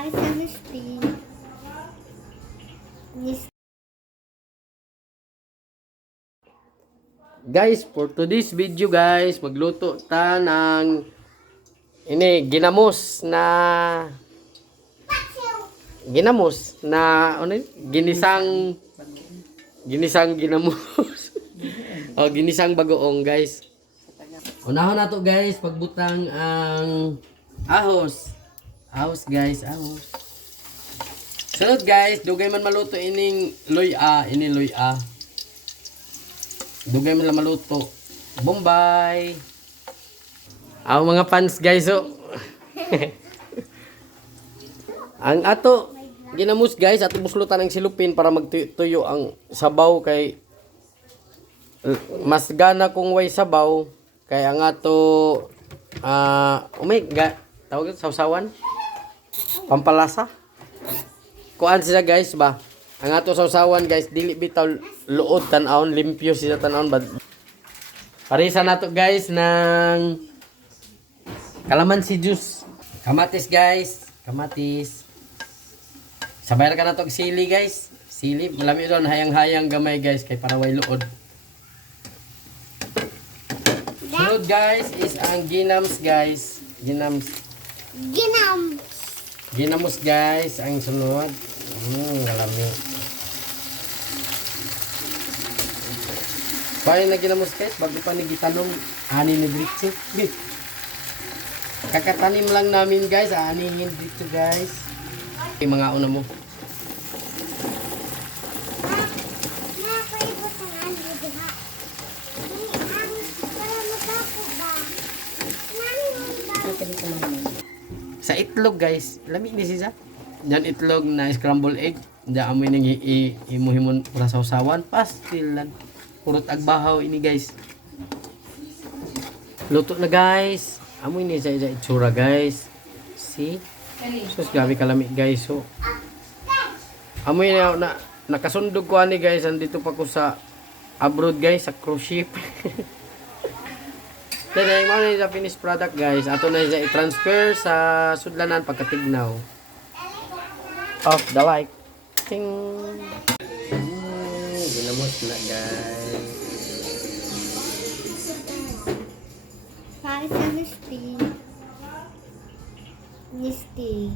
Para sa Misty. Guys, for today's video guys, magluto ta ng ginamos na ano yun? Ginisang ginamos. Ginisang bagoong guys. Unahon na to guys, pagbutang ang ahos. Ahos guys, ahos. Sunod guys, dugay man maluto ini loya. Dugay man lang maluto. Bombay. Ang mga fans guys, ang ato ginamos guys, ato buslutan ng silupin para magtuyo ang sabaw kay mas gana kung way sabaw kay ang ato tawag ito, sausawan pampalasa kuan siya guys ba ang ato sausawan guys dili bitaw luod tan-aon limpyo siya tan-aon ba parisa nato guys ng kalamansi juice kamatis guys sabayar ka na to sili guys sili malami doon hayang-hayang gamay guys kay para way luod. Sunod guys is ang ginams guys. Ginamos guys ang sunod. Galami. Paano na ginamos guys? Bago pa ni gitanong ani ni Dritso. Kakatanim lang namin guys. Ani ni Dritso guys. Okay, mga una mo. Sa itlog guys, lami ni siya. Yan itlog na scrambled egg. Diyan amoy nang imuhimon para sa usawan. Pastilan. Purot agbahaw ini guys. Luto na guys. Amoy ni siya itsura guys. See? Sus gabi kalami guys. So, amoy na nakasundog ko ani guys. Andito pa ko sa abroad guys, sa cruise ship. Then, yung mga na finished product guys, ato na siya i-transfer sa sudlanan pagkatignaw. Off the light. Ting! Ginamos na guys. Para sa Misty. Misty.